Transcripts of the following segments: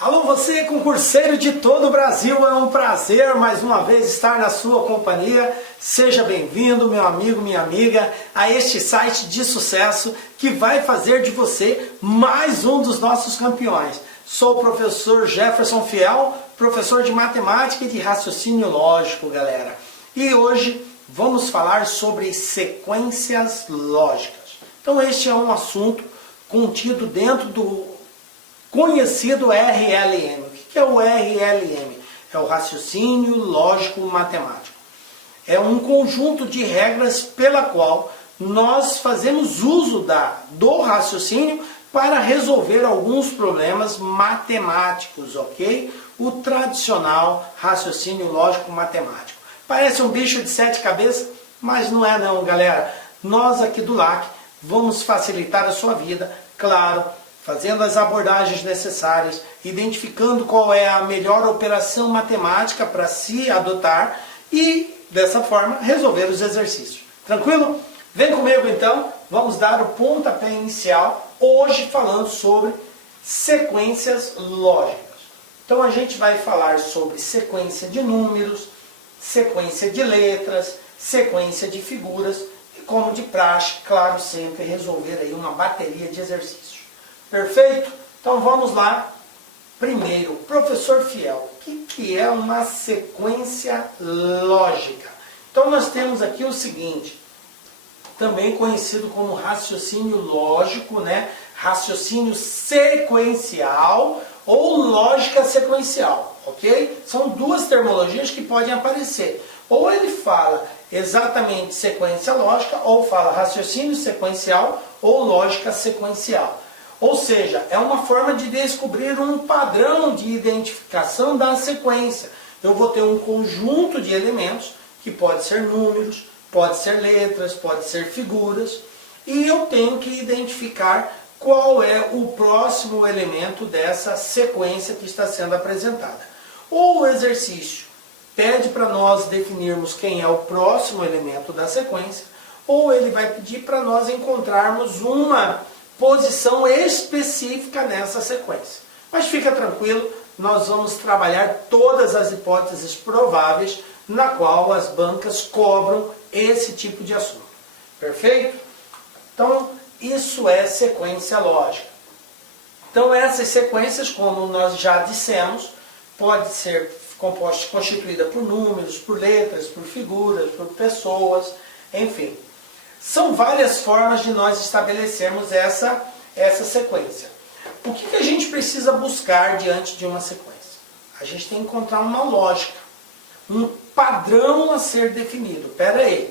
Alô, você concurseiro de todo o Brasil, é um prazer mais uma vez estar na sua companhia. Seja bem-vindo, meu amigo, minha amiga, a este site de sucesso que vai fazer de você mais um dos nossos campeões. Sou o professor Jefferson Fiel, professor de matemática e de raciocínio lógico, galera. E hoje vamos falar sobre sequências lógicas. Então este é um assunto contido dentro do conhecido RLM. O que é o RLM? É o raciocínio lógico matemático. É um conjunto de regras pela qual nós fazemos uso do raciocínio para resolver alguns problemas matemáticos, ok? O tradicional raciocínio lógico matemático. Parece um bicho de 7 cabeças, mas não é não, galera. Nós aqui do LAC vamos facilitar a sua vida, claro, fazendo as abordagens necessárias, identificando qual é a melhor operação matemática para se adotar e, dessa forma, resolver os exercícios. Tranquilo? Vem comigo então, vamos dar o pontapé inicial, hoje falando sobre sequências lógicas. Então a gente vai falar sobre sequência de números, sequência de letras, sequência de figuras e, como de praxe, claro, sempre resolver aí uma bateria de exercícios. Perfeito? Então vamos lá. Primeiro, professor Fiel, o que é uma sequência lógica? Então nós temos aqui o seguinte, também conhecido como raciocínio lógico, né? Raciocínio sequencial ou lógica sequencial, ok? São duas terminologias que podem aparecer. Ou ele fala exatamente sequência lógica, ou fala raciocínio sequencial ou lógica sequencial. Ou seja, é uma forma de descobrir um padrão de identificação da sequência. Eu vou ter um conjunto de elementos, que pode ser números, pode ser letras, pode ser figuras, e eu tenho que identificar qual é o próximo elemento dessa sequência que está sendo apresentada. Ou o exercício pede para nós definirmos quem é o próximo elemento da sequência, ou ele vai pedir para nós encontrarmos uma posição específica nessa sequência. Mas fica tranquilo, nós vamos trabalhar todas as hipóteses prováveis na qual as bancas cobram esse tipo de assunto. Perfeito? Então, isso é sequência lógica. Então, essas sequências, como nós já dissemos, pode ser constituída por números, por letras, por figuras, por pessoas, enfim. São várias formas de nós estabelecermos essa sequência. O que a gente precisa buscar diante de uma sequência? A gente tem que encontrar uma lógica, um padrão a ser definido. Espera aí,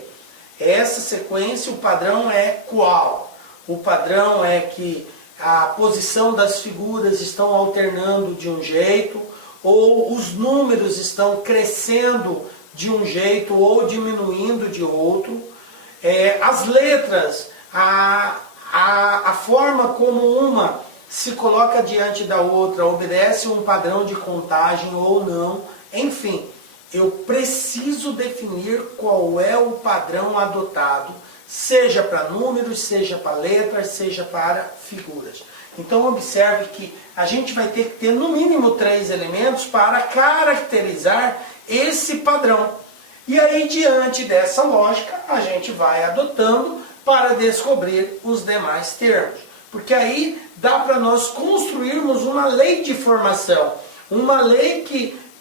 essa sequência, o padrão é qual? O padrão é que a posição das figuras estão alternando de um jeito, ou os números estão crescendo de um jeito ou diminuindo de outro. As letras, a forma como uma se coloca diante da outra, obedece um padrão de contagem ou não, enfim, eu preciso definir qual é o padrão adotado, seja para números, seja para letras, seja para figuras. Então observe que a gente vai ter que ter no mínimo 3 elementos para caracterizar esse padrão. E aí, diante dessa lógica, a gente vai adotando para descobrir os demais termos. Porque aí dá para nós construirmos uma lei de formação, uma lei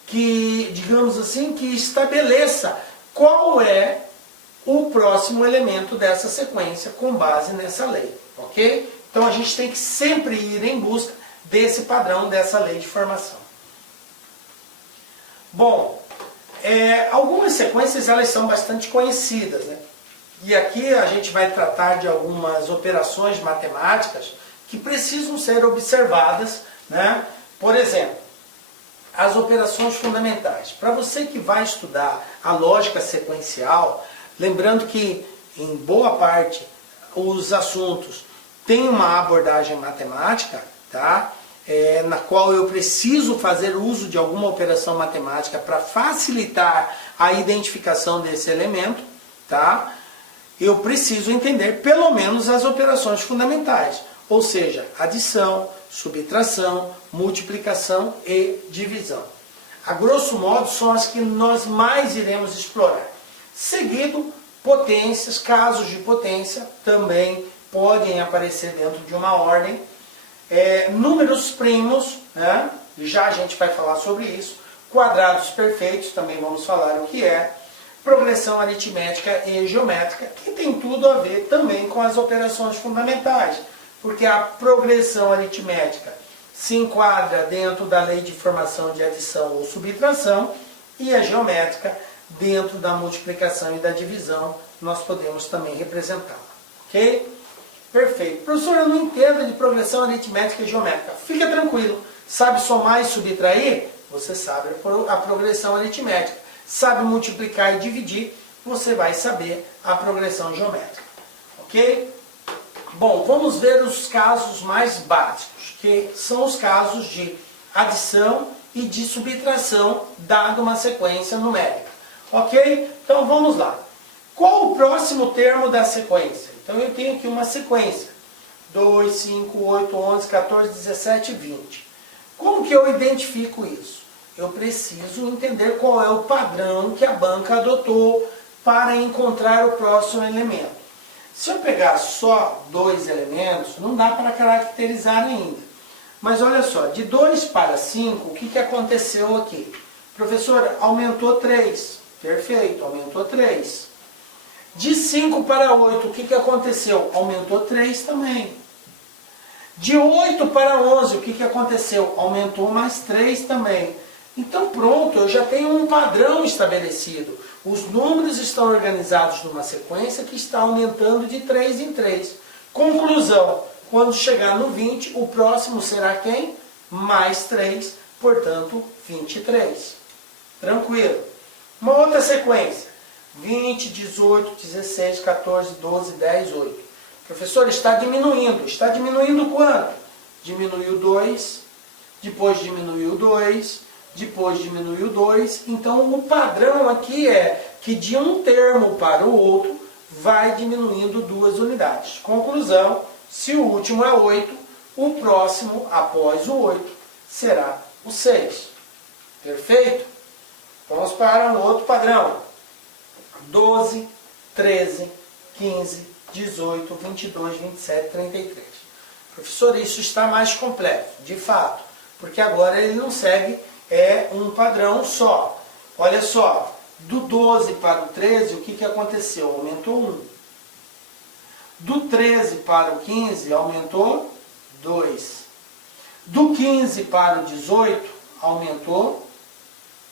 que, digamos assim, que estabeleça qual é o próximo elemento dessa sequência com base nessa lei, ok? Então a gente tem que sempre ir em busca desse padrão, dessa lei de formação. Bom, algumas sequências elas são bastante conhecidas, né? E aqui a gente vai tratar de algumas operações matemáticas que precisam ser observadas, né? Por exemplo, as operações fundamentais. Para você que vai estudar a lógica sequencial, lembrando que em boa parte os assuntos têm uma abordagem matemática, tá? Na qual eu preciso fazer uso de alguma operação matemática para facilitar a identificação desse elemento, tá? Eu preciso entender pelo menos as operações fundamentais, ou seja, adição, subtração, multiplicação e divisão. A grosso modo, são as que nós mais iremos explorar. Seguido, potências, casos de potência também podem aparecer dentro de uma ordem. Números primos, né? Já a gente vai falar sobre isso. Quadrados perfeitos, também vamos falar o que é. Progressão aritmética e geométrica, que tem tudo a ver também com as operações fundamentais, porque a progressão aritmética se enquadra dentro da lei de formação de adição ou subtração, e a geométrica dentro da multiplicação e da divisão, nós podemos também representá-la. Ok? Perfeito. Professor, eu não entendo de progressão aritmética e geométrica. Fica tranquilo. Sabe somar e subtrair? Você sabe a progressão aritmética. Sabe multiplicar e dividir? Você vai saber a progressão geométrica. Ok? Bom, vamos ver os casos mais básicos, que são os casos de adição e de subtração, dado uma sequência numérica. Ok? Então vamos lá. Qual o próximo termo da sequência? Então eu tenho aqui uma sequência. 2, 5, 8, 11, 14, 17 e 20. Como que eu identifico isso? Eu preciso entender qual é o padrão que a banca adotou para encontrar o próximo elemento. Se eu pegar só 2 elementos, não dá para caracterizar ainda. Mas olha só, de 2 para 5, o que aconteceu aqui? Professor, aumentou 3. Perfeito, aumentou 3. De 5 para 8, o que aconteceu? Aumentou 3 também. De 8 para 11, o que aconteceu? Aumentou mais 3 também. Então pronto, eu já tenho um padrão estabelecido. Os números estão organizados numa sequência que está aumentando de 3 em 3. Conclusão, quando chegar no 20, o próximo será quem? Mais 3, portanto 23. Tranquilo. Uma outra sequência. 20, 18, 16, 14, 12, 10, 8. Professor, está diminuindo. Está diminuindo quanto? Diminuiu 2, depois diminuiu 2, depois diminuiu 2. Então o padrão aqui é que de um termo para o outro vai diminuindo 2 unidades. Conclusão, se o último é 8, o próximo após o 8 será o 6. Perfeito? Vamos para um outro padrão. 12, 13, 15, 18, 22, 27, 33. Professor, isso está mais complexo, de fato, porque agora ele não segue um padrão só. Olha só, do 12 para o 13, o que aconteceu? Aumentou 1. Do 13 para o 15, aumentou 2. Do 15 para o 18, aumentou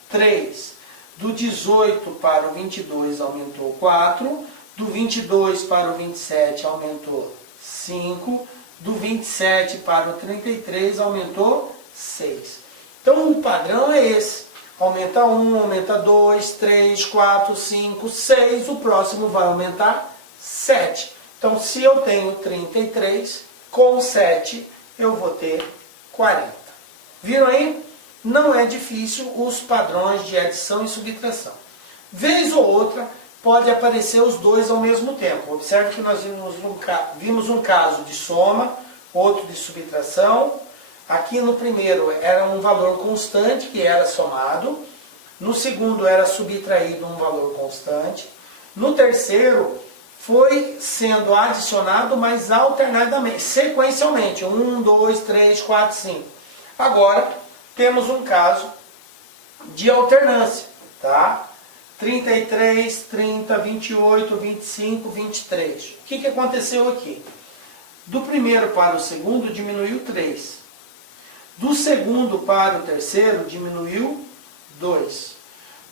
3. Do 18 para o 22, aumentou 4. Do 22 para o 27, aumentou 5. Do 27 para o 33, aumentou 6. Então o padrão é esse. Aumenta 1, aumenta 2, 3, 4, 5, 6. O próximo vai aumentar 7. Então se eu tenho 33, com 7 eu vou ter 40. Viram aí? Não é difícil os padrões de adição e subtração. Vez ou outra pode aparecer os dois ao mesmo tempo. Observe que nós vimos um caso de soma, outro de subtração. Aqui no primeiro era um valor constante que era somado. No segundo era subtraído um valor constante. No terceiro foi sendo adicionado, mas alternadamente, sequencialmente. 1, 2, 3, 4, 5. Agora temos um caso de alternância, tá? 33, 30, 28, 25, 23. O que aconteceu aqui? Do primeiro para o segundo diminuiu 3. Do segundo para o terceiro diminuiu 2.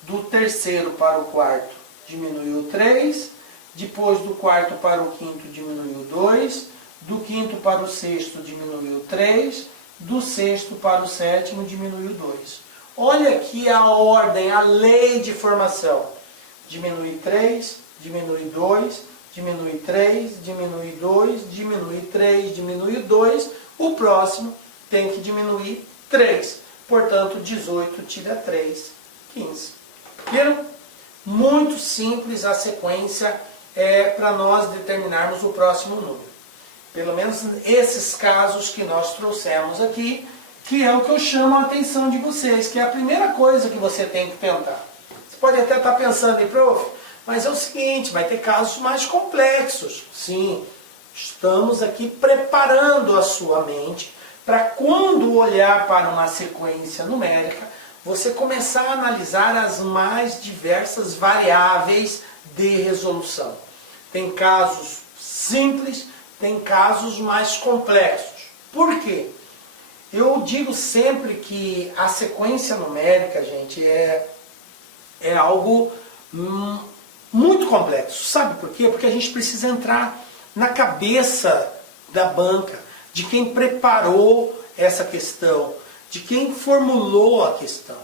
Do terceiro para o quarto diminuiu 3. Depois do quarto para o quinto diminuiu 2. Do quinto para o sexto diminuiu 3. Do sexto para o sétimo diminuiu 2. Olha aqui a ordem, a lei de formação. Diminui 3, diminui 2, diminui 3, diminui 2, diminui 3, diminui 2. O próximo tem que diminuir 3. Portanto, 18 tira 3, 15. Viram? Muito simples a sequência para nós determinarmos o próximo número. Pelo menos esses casos que nós trouxemos aqui, que é o que eu chamo a atenção de vocês, que é a primeira coisa que você tem que tentar. Você pode até estar pensando em, prof, mas é o seguinte, vai ter casos mais complexos. Sim, estamos aqui preparando a sua mente para quando olhar para uma sequência numérica, você começar a analisar as mais diversas variáveis de resolução. Tem casos simples, tem casos mais complexos. Por quê? Eu digo sempre que a sequência numérica, gente, é algo muito complexo. Sabe por quê? Porque a gente precisa entrar na cabeça da banca, de quem preparou essa questão, de quem formulou a questão.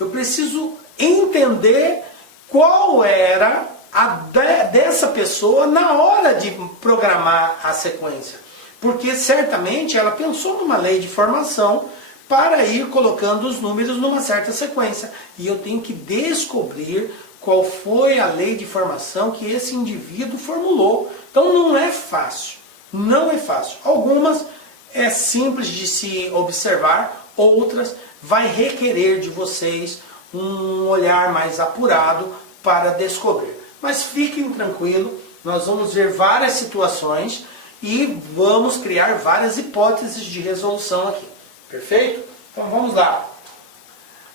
Eu preciso entender qual era a dessa pessoa na hora de programar a sequência. Porque certamente ela pensou numa lei de formação para ir colocando os números numa certa sequência. E eu tenho que descobrir qual foi a lei de formação que esse indivíduo formulou. Então não é fácil, não é fácil. Algumas é simples de se observar, outras vai requerer de vocês um olhar mais apurado para descobrir. Mas fiquem tranquilos, nós vamos ver várias situações e vamos criar várias hipóteses de resolução aqui. Perfeito? Então vamos lá.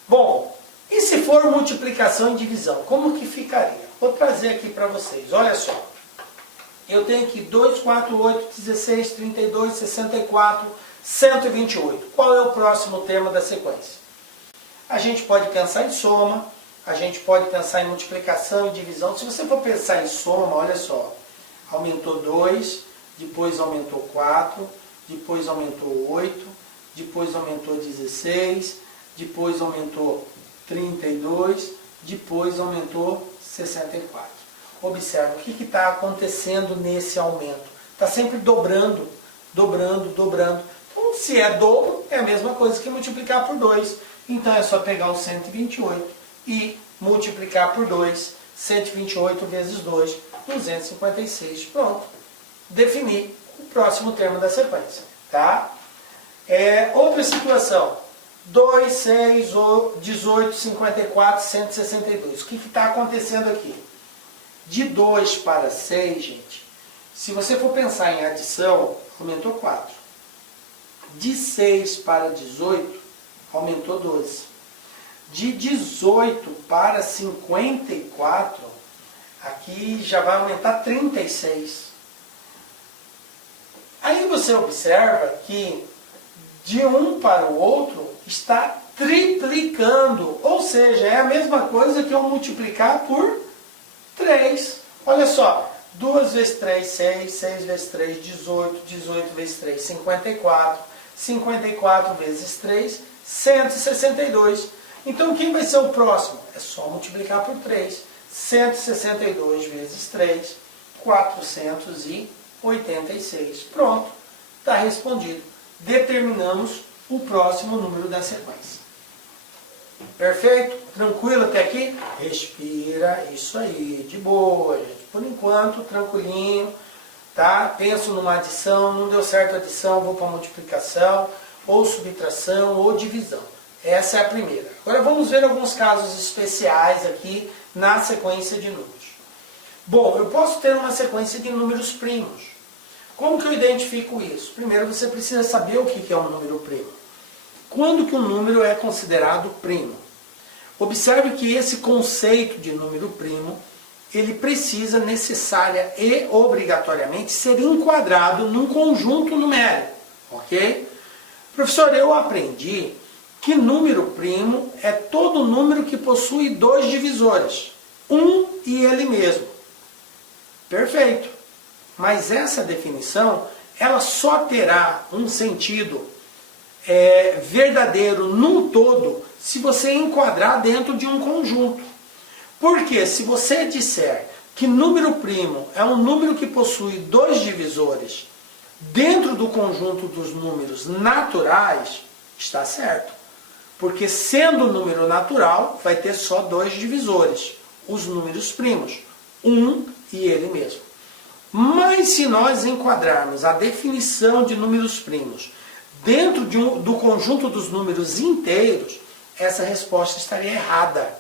Bom, e se for multiplicação e divisão, como que ficaria? Vou trazer aqui para vocês, olha só. Eu tenho aqui 2, 4, 8, 16, 32, 64, 128. Qual é o próximo termo da sequência? A gente pode pensar em soma, a gente pode pensar em multiplicação e divisão. Se você for pensar em soma, olha só. Aumentou 2, depois aumentou 4, depois aumentou 8, depois aumentou 16, depois aumentou 32, depois aumentou 64. Observe o que está acontecendo nesse aumento. Está sempre dobrando, dobrando, dobrando. Então, se é dobro, é a mesma coisa que multiplicar por 2. Então, é só pegar o 128 e multiplicar por 2. 128 vezes 2, 256. Pronto. Definir o próximo termo da sequência. Tá? Outra situação. 2, 6, 18, 54, 162. O que está acontecendo aqui? De 2 para 6, gente, se você for pensar em adição, aumentou 4. De 6 para 18, aumentou 12. De 18 para 54, aqui já vai aumentar 36. Aí você observa que de um para o outro está triplicando, ou seja, é a mesma coisa que eu multiplicar por 3. Olha só, 2 vezes 3, 6, 6 vezes 3, 18, 18 vezes 3, 54, 54 vezes 3, 162. Então, quem vai ser o próximo? É só multiplicar por 3. 162 vezes 3, 486. Pronto, está respondido. Determinamos o próximo número da sequência. Perfeito? Tranquilo até aqui? Respira, isso aí, de boa, gente. Por enquanto, tranquilinho, tá? Penso numa adição, não deu certo a adição, vou para multiplicação, ou subtração, ou divisão. Essa é a primeira. Agora vamos ver alguns casos especiais aqui na sequência de números. Bom, eu posso ter uma sequência de números primos. Como que eu identifico isso? Primeiro você precisa saber o que é um número primo. Quando que um número é considerado primo? Observe que esse conceito de número primo, ele precisa necessária e obrigatoriamente ser enquadrado num conjunto numérico, ok? Professor, eu aprendi que número primo é todo número que possui dois divisores, um e ele mesmo. Perfeito. Mas essa definição, ela só terá um sentido verdadeiro num todo se você enquadrar dentro de um conjunto. Porque se você disser que número primo é um número que possui dois divisores dentro do conjunto dos números naturais, está certo. Porque sendo número natural, vai ter só dois divisores, os números primos, um e ele mesmo. Mas se nós enquadrarmos a definição de números primos dentro do conjunto dos números inteiros, essa resposta estaria errada.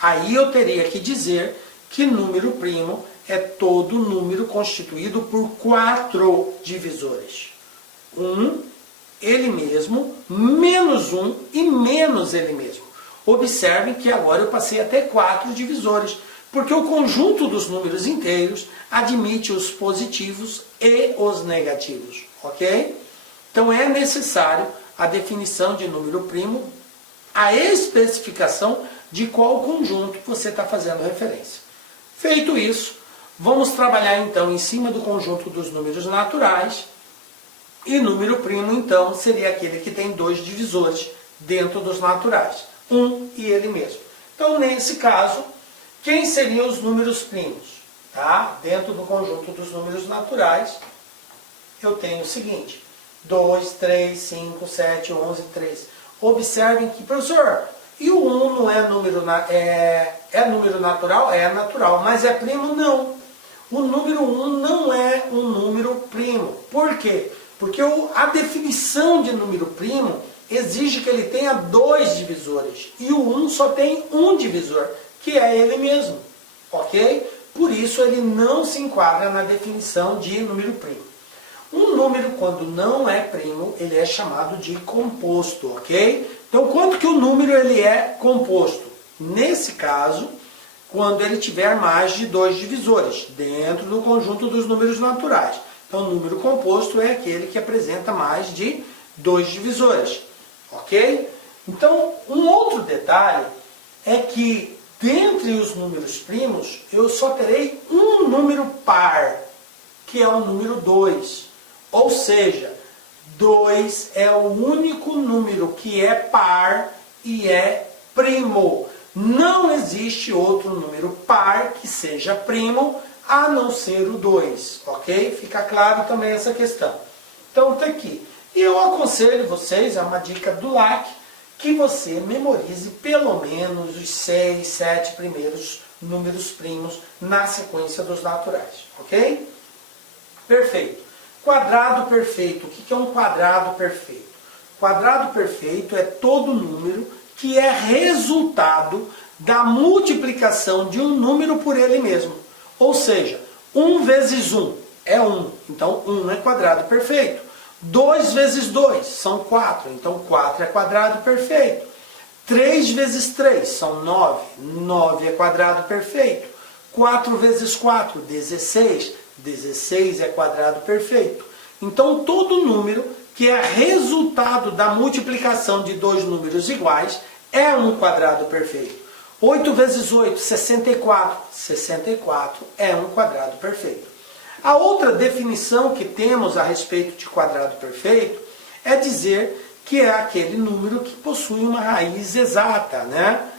Aí eu teria que dizer que número primo é todo número constituído por 4 divisores. 1, ele mesmo, menos 1 e menos ele mesmo. Observem que agora eu passei até 4 divisores, porque o conjunto dos números inteiros admite os positivos e os negativos, ok? Então é necessário a definição de número primo, a especificação de qual conjunto você está fazendo referência. Feito isso, vamos trabalhar então em cima do conjunto dos números naturais, e número primo então seria aquele que tem 2 divisores dentro dos naturais, 1 e ele mesmo. Então nesse caso, quem seriam os números primos? Tá? Dentro do conjunto dos números naturais, eu tenho o seguinte: 2, 3, 5, 7, 11, 13. Observem que, professor, e o 1 não é número, número natural? É natural, mas é primo? Não. O número 1 não é um número primo. Por quê? Porque a definição de número primo exige que ele tenha 2 divisores. E o 1 só tem um divisor, que é ele mesmo. Ok? Por isso ele não se enquadra na definição de número primo. Um número, quando não é primo, ele é chamado de composto, ok? Então, quando que o número ele é composto? Nesse caso, quando ele tiver mais de 2 divisores, dentro do conjunto dos números naturais. Então, o número composto é aquele que apresenta mais de 2 divisores, ok? Então, um outro detalhe é que, dentre os números primos, eu só terei um número par, que é o número 2. Ou seja, 2 é o único número que é par e é primo. Não existe outro número par que seja primo, a não ser o 2. Ok? Fica claro também essa questão. Então, está aqui. E eu aconselho vocês, é uma dica do LAC, que você memorize pelo menos os 6, 7 primeiros números primos na sequência dos naturais. Ok? Perfeito. Quadrado perfeito. O que é um quadrado perfeito? Quadrado perfeito é todo número que é resultado da multiplicação de um número por ele mesmo. Ou seja, 1 vezes 1 é 1, então 1 é quadrado perfeito. 2 vezes 2 são 4, então 4 é quadrado perfeito. 3 vezes 3 são 9, 9 é quadrado perfeito. 4 vezes 4, 16, 16 é quadrado perfeito. Então, todo número que é resultado da multiplicação de 2 números iguais é um quadrado perfeito. 8 vezes 8, 64. 64 é um quadrado perfeito. A outra definição que temos a respeito de quadrado perfeito é dizer que é aquele número que possui uma raiz exata, né?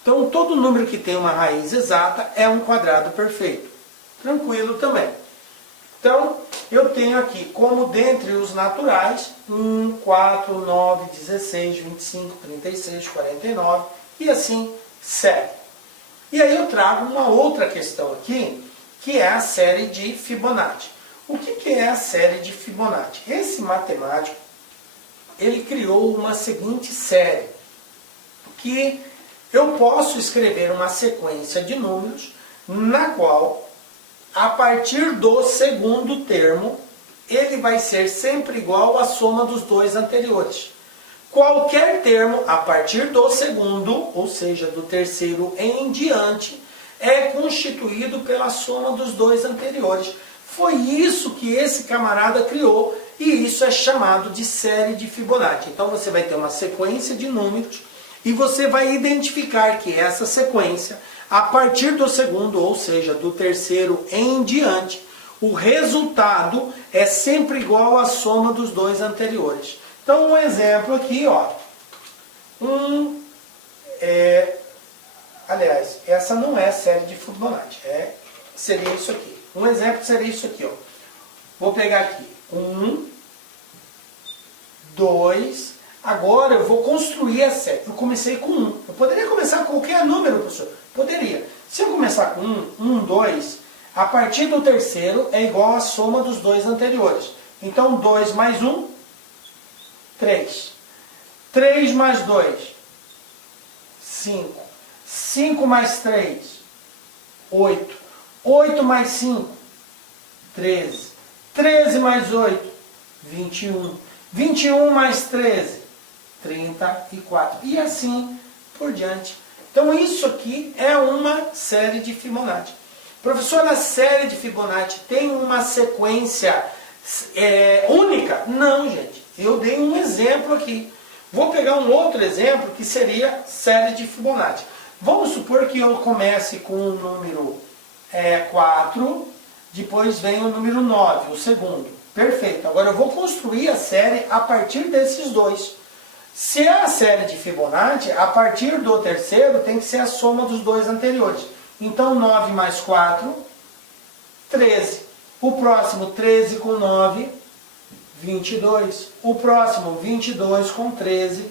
Então, todo número que tem uma raiz exata é um quadrado perfeito. Tranquilo também. Então, eu tenho aqui, como dentre os naturais, 1, 4, 9, 16, 25, 36, 49 e assim segue. E aí eu trago uma outra questão aqui, que é a série de Fibonacci. O que é a série de Fibonacci? Esse matemático, ele criou uma seguinte série, que eu posso escrever uma sequência de números, na qual, a partir do segundo termo, ele vai ser sempre igual à soma dos 2 anteriores. Qualquer termo, a partir do segundo, ou seja, do terceiro em diante, é constituído pela soma dos 2 anteriores. Foi isso que esse camarada criou, e isso é chamado de série de Fibonacci. Então você vai ter uma sequência de números, e você vai identificar que essa sequência, a partir do segundo, ou seja, do terceiro em diante, o resultado é sempre igual à soma dos 2 anteriores. Então, um exemplo aqui, ó. Aliás, essa não é série de Fibonacci, seria isso aqui. Um exemplo seria isso aqui, ó. Vou pegar aqui 1, 2, agora eu vou construir a série. Eu comecei com 1. Eu poderia começar com qualquer número, professor? Poderia. Se eu começar com 1, 1, 2, A partir do terceiro é igual à soma dos dois anteriores. Então, 2 mais 1, 3. 3 mais 2, 5. 5 mais 3, 8. 8 mais 5, 13. 13 mais 8, 21. 21 mais 13, 34. E assim por diante. Então isso aqui é uma série de Fibonacci. Professor, a série de Fibonacci tem uma sequência única? Não, gente. Eu dei um exemplo aqui. Vou pegar um outro exemplo que seria série de Fibonacci. Vamos supor que eu comece com o número 4, depois vem o número 9, o segundo. Perfeito. Agora eu vou construir a série a partir desses dois. Se é a série de Fibonacci, a partir do terceiro tem que ser a soma dos dois anteriores. Então 9 mais 4, 13. O próximo 13 com 9, 22. O próximo 22 com 13,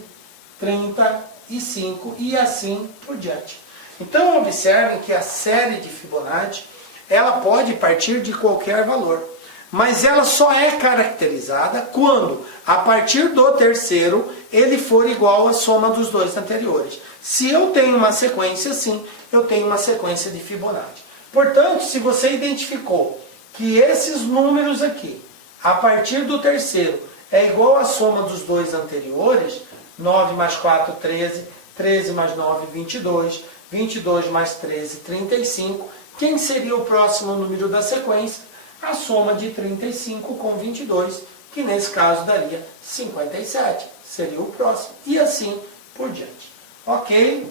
35 e assim por diante. Então observem que a série de Fibonacci, ela pode partir de qualquer valor. Mas ela só é caracterizada quando, a partir do terceiro, ele for igual à soma dos dois anteriores. Se eu tenho uma sequência assim, eu tenho uma sequência de Fibonacci. Portanto, se você identificou que esses números aqui, a partir do terceiro, é igual à soma dos dois anteriores, 9 mais 4, 13, 13 mais 9, 22, 22 mais 13, 35, quem seria o próximo número da sequência? A soma de 35 com 22, que nesse caso daria 57, seria o próximo, e assim por diante. Ok?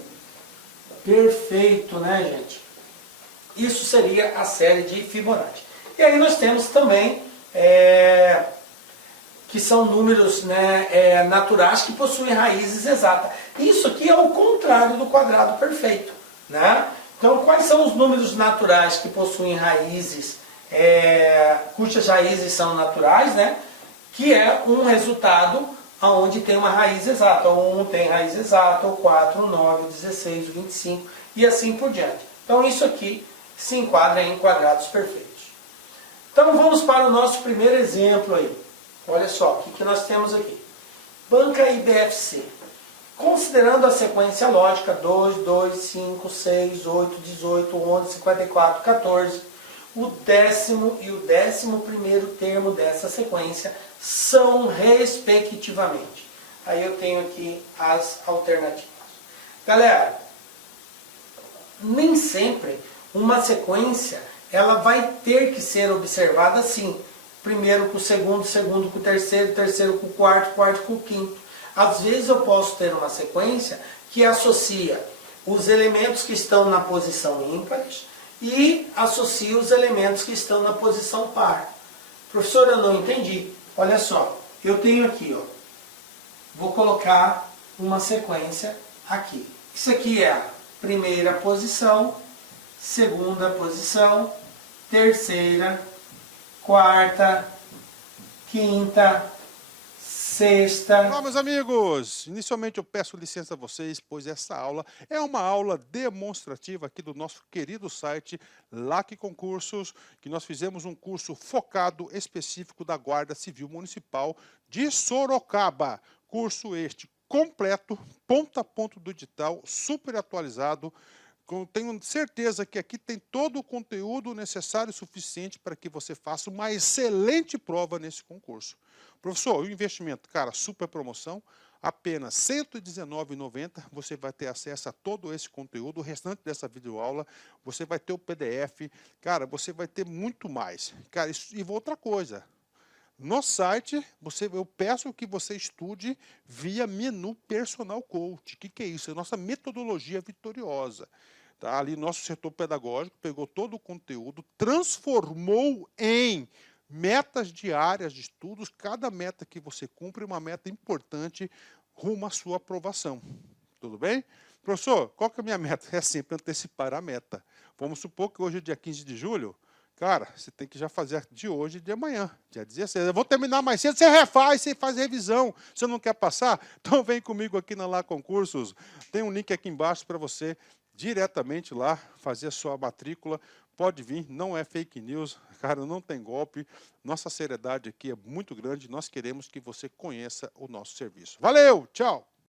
Perfeito, né, gente? Isso seria a série de Fibonacci. E aí nós temos também, que são números, né, naturais que possuem raízes exatas. Isso aqui é o contrário do quadrado perfeito, né? Então, quais são os números naturais que possuem raízes cujas raízes são naturais, né? Que é um resultado onde tem uma raiz exata. O 1 tem raiz exata, o 4, o 9, o 16, o 25 e assim por diante. Então isso aqui se enquadra em quadrados perfeitos. Então vamos para o nosso primeiro exemplo aí. Olha só, o que nós temos aqui. Banca IBFC. Considerando a sequência lógica 2, 2, 5, 6, 8, 18, 11, 54, 14... o 10º e o 11º termo dessa sequência são respectivamente. Aí eu tenho aqui as alternativas. Galera, nem sempre uma sequência ela vai ter que ser observada assim. Primeiro com o segundo, segundo com o terceiro, terceiro com o quarto, quarto com o quinto. Às vezes eu posso ter uma sequência que associa os elementos que estão na posição ímpares e associa os elementos que estão na posição par. Professor, eu não entendi. Olha só, eu tenho aqui, ó, vou colocar uma sequência aqui. Isso aqui é a primeira posição, segunda posição, terceira, quarta, quinta, sexta. Olá, meus amigos! Inicialmente eu peço licença a vocês, pois essa aula é uma aula demonstrativa aqui do nosso querido site LAC Concursos, que nós fizemos um curso focado específico da Guarda Civil Municipal de Sorocaba. Curso este completo, ponto a ponto do edital, super atualizado. Tenho certeza que aqui tem todo o conteúdo necessário e suficiente para que você faça uma excelente prova nesse concurso. Professor, o investimento, cara, super promoção, apenas R$ 119,90, você vai ter acesso a todo esse conteúdo, o restante dessa videoaula, você vai ter o PDF, cara, você vai ter muito mais. Cara, e outra coisa, no site, eu peço que você estude via menu Personal Coach. O que é isso? É a nossa metodologia vitoriosa. Tá? Ali, nosso setor pedagógico pegou todo o conteúdo, transformou em metas diárias de estudos. Cada meta que você cumpre é uma meta importante rumo à sua aprovação. Tudo bem? Professor, qual que é a minha meta? É sempre antecipar a meta. Vamos supor que hoje é dia 15 de julho. Cara, você tem que já fazer de hoje e de amanhã, dia 16. Eu vou terminar mais cedo, você refaz, você faz revisão. Você não quer passar? Então vem comigo aqui na LAC Concursos. Tem um link aqui embaixo para você diretamente lá fazer a sua matrícula, pode vir, não é fake news, cara, não tem golpe. Nossa seriedade aqui é muito grande, nós queremos que você conheça o nosso serviço. Valeu, tchau!